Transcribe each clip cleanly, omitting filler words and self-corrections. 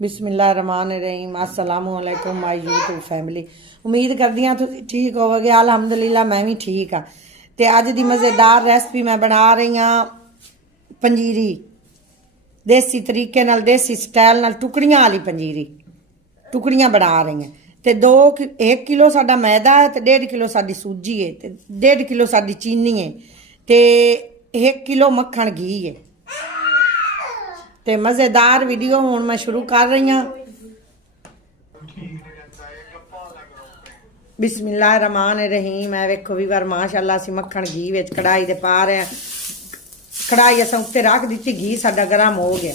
बिस्मिल्लाहिर्रहमानिर्रहीम अस्सलामु अलैकुम माय यूट्यूब फैमिली। उम्मीद करदी हां तुसीं ठीक होवोगे। अलहमदुलिल्लाह मैं भी ठीक हाँ। ते अज दी मज़ेदार रेसिपी मैं बना रही हाँ पंजीरी, देसी तरीके नाल, देसी स्टाइल नाल, टुकड़ियां वाली पंजीरी। टुकड़ियां बना रही हैं। ते 1 किलो साडा मैदा है, ते 1.5 किलो साडी सूजी है, ते 1.5 किलो साडी चीनी है, ते 1 किलो मक्खन घी है। ते मज़ेदार वीडियो हुण मैं शुरू कर रही हाँ। बिस्मिल्लाहिर्रहमानिर्रहीम। मैं वेखो भी बार माशाअल्लाह असीं मक्खन घी विच कढ़ाई दे पा रहे हैं। कढ़ाई असां उत्ते रख दित्ती, घी साडा गर्म हो गया।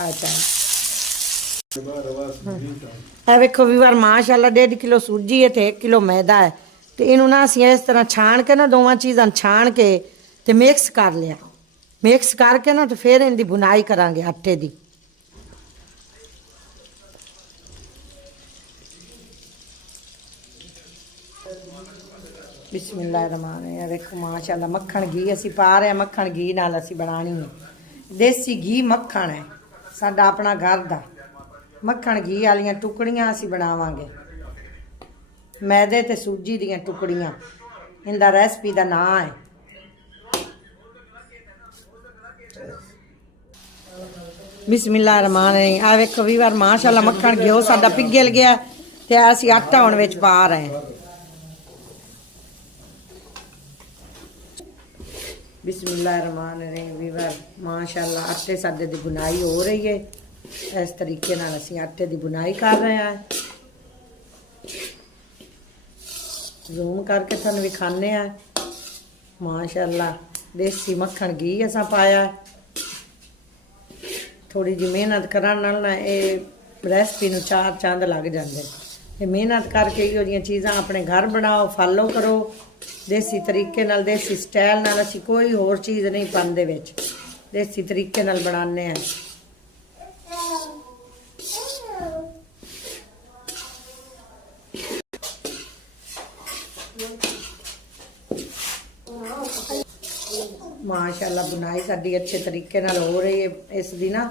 अच्छा वेखो भी बार माशाअल्लाह 1.5 किलो सूजी है, ते 1 किलो मैदा है। ते इनू ना असीं इस तरह छाण के ना, दोवां चीज़ां छाण के ते मिक्स कर लिया। मिक्स करके ना तो फिर इनकी बुनाई करांगे आटे की। बिस्मिल्लाहिर्रहमानिर्रहीम। देखो माशाअल्लाह मक्खन घी असी पा रहे हैं। मक्खन घी नाल असी बनानी है। देसी घी मक्खन है साडा अपना घर का। मक्खन घी वाली टुकड़ियां असी बनावांगे। मैदे ते सूजी दियां टुकड़ियां इनका रेसिपी का नाम है। बिस्मिल्लाहिर्रहमानिर्रहीम। आ वेखो भी बार माशाअल्लाह मक्खन घिओ साडा पिघल गया, ते असी आटा हुण विच पा रहे हैं। बिस्मिल्लाहिर्रहमानिर्रहीम। भी बार माशाअल्लाह आटे साडे दी बुनाई हो रही है। इस तरीके नाल असी आटे दी बुनाई कर रहे हैं। जूम करके तुहानूं विखाने हैं। माशाअल्लाह देसी मक्खन घी असां पाया है। थोड़ी जी मेहनत करन नाल ना ये रेसिपी नूं 4 चंद लग जाते। ये मेहनत करके इहो जिहियां चीज़ां अपने घर बनाओ, फॉलो करो देसी तरीके नाल, देसी स्टाइल नाल। असीं कोई होर चीज़ नहीं पांदे विच, देसी तरीके नाल बनाने हैं। माशाअल्लाह बुनाई साडी अच्छे तरीके नाल हो रही है। इस दी ना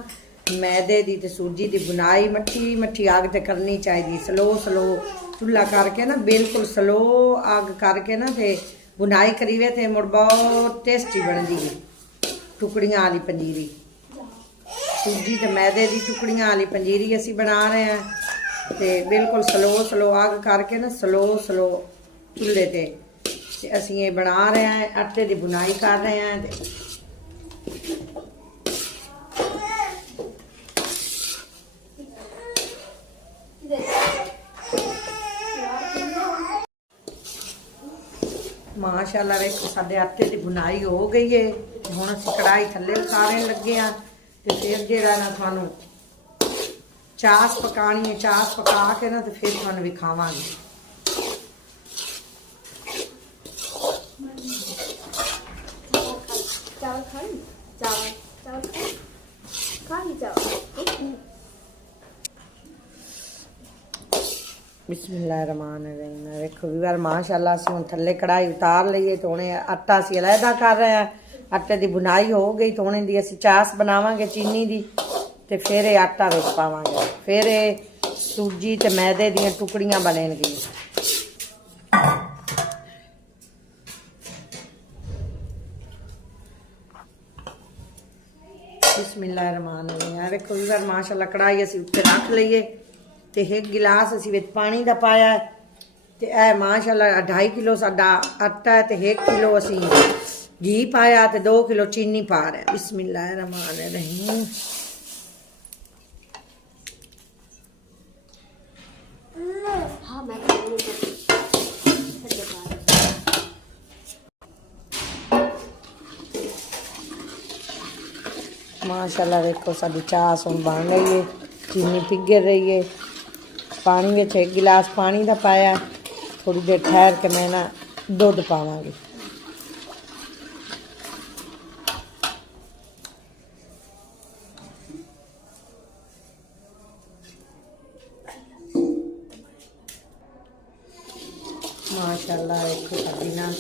मैदे दी ते सूजी दी बुनाई मट्ठी मट्ठी आग ते करनी चाहिए। स्लो चुल्हा करके ना, बिल्कुल स्लो आग करके ना ते बुनाई करीवे ते मुड़ बहुत टेस्टी बनती है टुकड़ियां वाली पंजीरी। सूजी ते मैदे दी टुकड़ियां वाली पंजीरी असी बना रहे हैं। ते बिल्कुल स्लो आग करके ना, स्लो चुल्हे ते असी ये बना रहे हैं। आटे की बुनाई कर रहे हैं। माशाअल्लाह देखो साडे आटे की बुनाई हो गई है। हुण असीं कढ़ाई थल्ले उतारन लगे हाँ। ते फिर जिहड़ा ना तुहानूं चास पकानी है, चास पका के ना तो फिर तुहानूं विखावांगे। बिस्मिल्लाहिर्रहमानिर्रहीम। देखो भी बार माशाअल्लाह असीं हुण थल्ले कढ़ाई उतार लईए। तो हुणे आटा असीं अलहदा कर रहे हैं। आटे की बुनाई हो गई तो हुणे दी असीं चास बनावांगे चीनी दी। ते फिर ये आटा विच पावांगे। फिर ये सूजी ते मैदे दीयां टुकड़ियां बनणगियां। बिस्मिल्लाहिर्रहमानिर्रहीम। देखो भी बार माशाअल्लाह कढ़ाई असीं उत्ते रख लईए। ते 1 गिलास असीं विच पानी दा पाया है। ते ए माशाअल्लाह 2.5 किलो साडा आटा है, ते 1 किलो असीं घी पाया, ते 2 किलो चीनी पा रहे हैं। बिस्मिल्लाहिर्रहमानिर्रहीम। माशाअल्लाह देखो साडी चास हुण बन रही है। चीनी पिघल रही है। पानी में 1 गिलास पानी का पाया। थोड़ी देर ठहर के मैं ना दूध पावांगी। माशाअल्लाह देखो साडी ना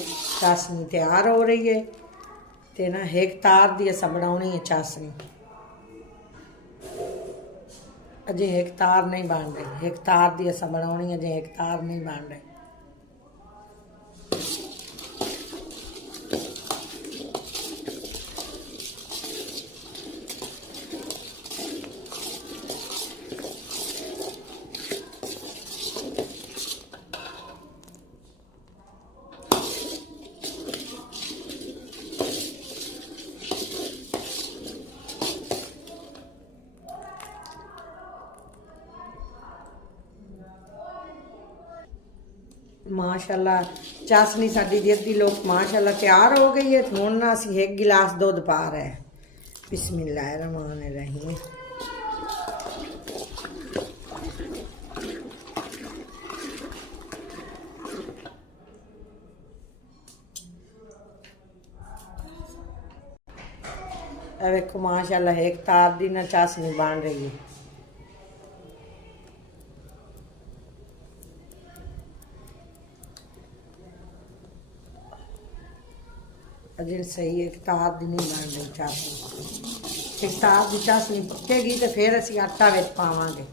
चाशनी तैयार हो रही है। तो ना एक तार दी असां बनाउणी है चाशनी। अजे एक तार नहीं बन रही, एक तार दी असां बनाउणी, अजे एक तार नहीं बन रही। माशाल्लाह चाशनी साडी दी अद्धी लोग माशाल्लाह तैयार हो गई है। हुण ना असीं एक गिलास दुध पा रहे हैं। बिस्मिल्लाहिर्रहमानिर्रहीम। देखो माशाल्लाह एक तार दी ना चाशनी बन रही है। अजे सही एक तार दी नहीं बन रही चाशनी। एक तार दी चाशनी पकेगी तो फिर असीं आटा विच पावांगे,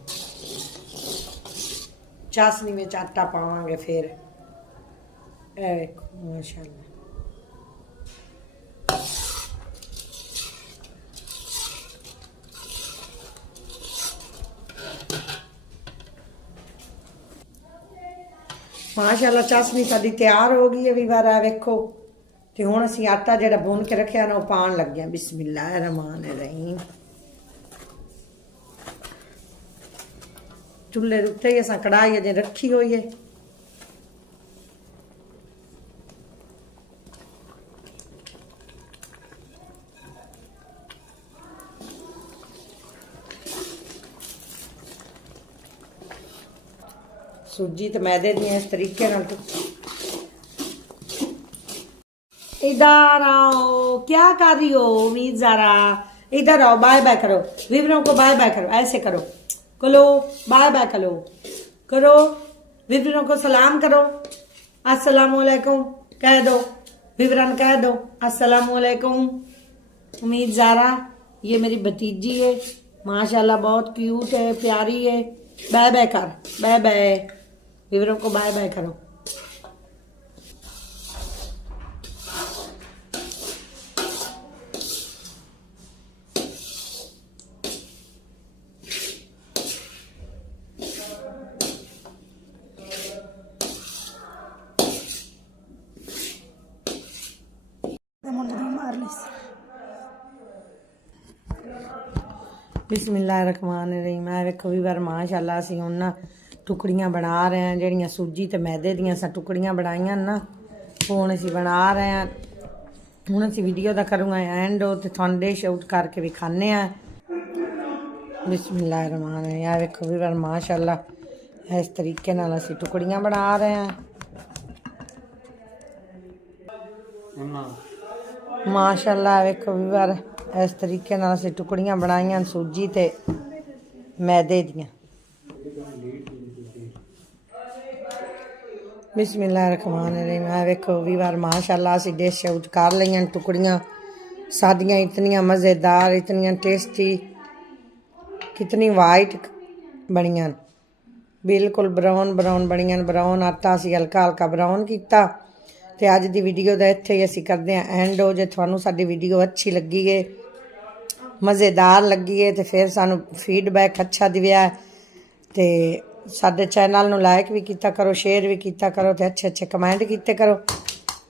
चाशनी विच आटा पावांगे फिर। ए देखो माशाल्लाह माशाल्लाह चाशनी साडी तैयार हो गई है। भी बार वेखो तो हुण असीं आटा जिहड़ा भुन के रखिया ना वो पाण लगे हैं। बिस्मिल्लाहिर्रहमानिर्रहीम। चुल्हे दे उत्ते ही असां कढ़ाई अजे रखी हुई है। सूजी तो मैदे दी इस तरीके नाल। इधर आओ, क्या कर रही हो उम्मीद ज़रा? इधर आओ, बाय बाय करो, विवरों को बाय बाय करो, ऐसे करो, करो बाय बाय करो, करो विवरों को सलाम करो, अस्सलामुअलैकुम कह दो, विवरण कह दो अस्सलामुअलैकुम। उम्मीद ज़रा ये मेरी भतीजी है, माशाल्लाह बहुत क्यूट है, प्यारी है। बाय बाय कर, बाय बाय, विवरों को बाय बाय करो। बिस्मिल्लाहिर्रहमानिर्रहीम। मैं वेखो भी बार माशाल्लाह असीं हुण ना टुकड़ियां बना रहे हैं, जिहड़ियां सूजी ते मैदे दियां असां टुकड़ियां बनाईयां ना, हुण असीं बना रहे हैं। हुण असीं वीडियो दा करूँगा एंड ते तुहानूं डिश आउट करके विखाने आ। बिस्मिल्लाहिर्रहमानिर्रहीम। आ वेखो भी बार माशाल्लाह इस तरीके नाल असीं टुकड़ियां बना रहे हैं। माशाल्लाह वेखो भी बार इस तरीके नाल असीं टुकड़ियां बनाईयां सूजी ते मैदे दियां। बिस्मिल्लाहिर्रहमानिर्रहीम। वेखो भी बार माशाल्लाह असीं डिश आउट कर लईयां टुकड़ियां सादियां, इतनियां मज़ेदार, इतनियां टेस्टी, कितनी वाइट बनियां, बिल्कुल ब्राउन ब्राउन बनियां। ब्राउन आटा असीं हल्का हल्का ब्राउन कीता। ते अज दी वीडियो दा इत्थे ही असीं करदे हां एंड। हो जे तुहानूं साडी वीडियो अच्छी लगी है, मज़ेदार लगी है, तो फिर सानूं फीडबैक अच्छा दिया ते साडे चैनल नूं लाइक भी कीता करो, शेयर भी कीता करो, ते अच्छे अच्छे कमेंट कीते करो।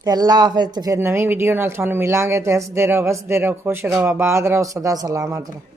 ते अल्लाह हाफिज़। ते फिर नवीं वीडियो नाल तुहानूं मिलांगे। ते हसदे रहो, वसदे रहो, खुश रहो, आबाद रहो, सदा सलामत रहो।